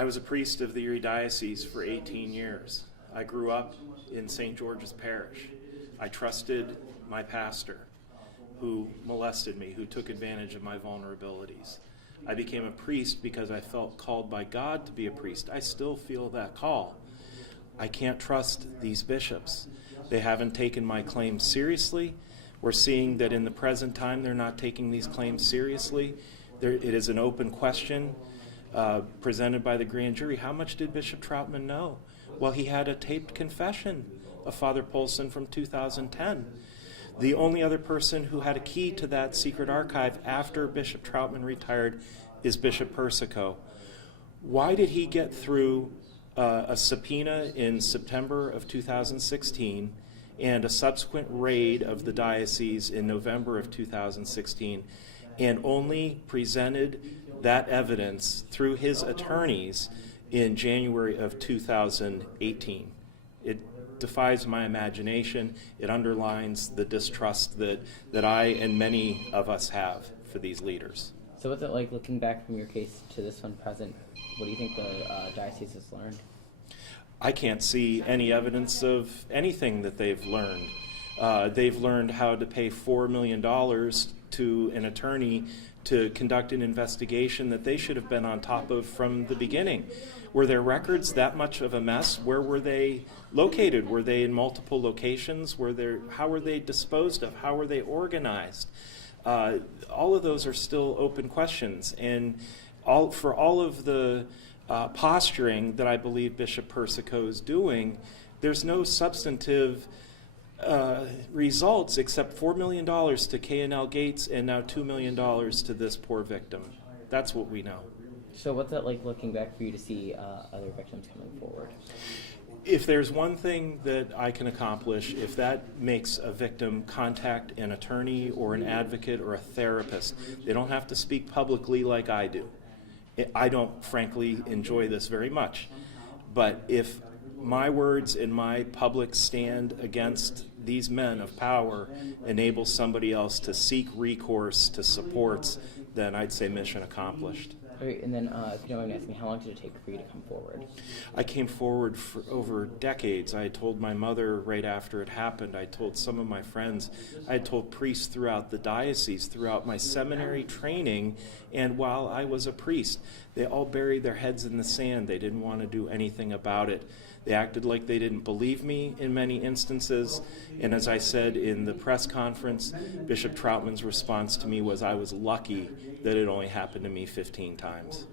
I was a priest of the Erie Diocese for 18 years. I grew up in St. George's Parish. I trusted my pastor, who molested me, who took advantage of my vulnerabilities. I became a priest because I felt called by God to be a priest. I still feel that call. I can't trust these bishops. They haven't taken my claims seriously. We're seeing that in the present time they're not taking these claims seriously. It is an open question presented by the grand jury. How much did Bishop Troutman know? Well, he had a taped confession of Father Polson from 2010. The only other person who had a key to that secret archive after Bishop Troutman retired is Bishop Persico. Why did he get through a subpoena in September of 2016 and a subsequent raid of the diocese in November of 2016 and only presented that evidence through his attorneys in January of 2018? It defies my imagination. It underlines the distrust that I and many of us have for these leaders. So what's it like looking back from your case to this one present? What do you think the diocese has learned? I can't see any evidence of anything that they've learned. They've learned how to pay $4 million to an attorney to conduct an investigation that they should have been on top of from the beginning. Were their records that much of a mess? Where were they located? Were they in multiple locations? How were they disposed of? How were they organized? All of those are still open questions. And for all of the posturing that I believe Bishop Persico is doing, there's no substantive results except $4 million to K&L Gates and now $2 million to this poor victim. That's what we know. So what's that like looking back for you to see other victims coming forward? If there's one thing that I can accomplish, if that makes a victim contact an attorney or an advocate or a therapist, they don't have to speak publicly like I do. I don't, frankly, enjoy this very much. But if my words and my public stand against these men of power enable somebody else to seek recourse to supports, then I'd say mission accomplished. Okay, and then if you don't mind me asking, how long did it take for you to come forward? I came forward for over decades. I told my mother right after it happened. I told some of my friends. I told priests throughout the diocese, throughout my seminary training, and while I was a priest. They all buried their heads in the sand. They didn't want to do anything about it. They acted like they didn't believe me in many instances. And as I said in the press conference, Bishop Troutman's response to me was, I was lucky that it only happened to me 15 times.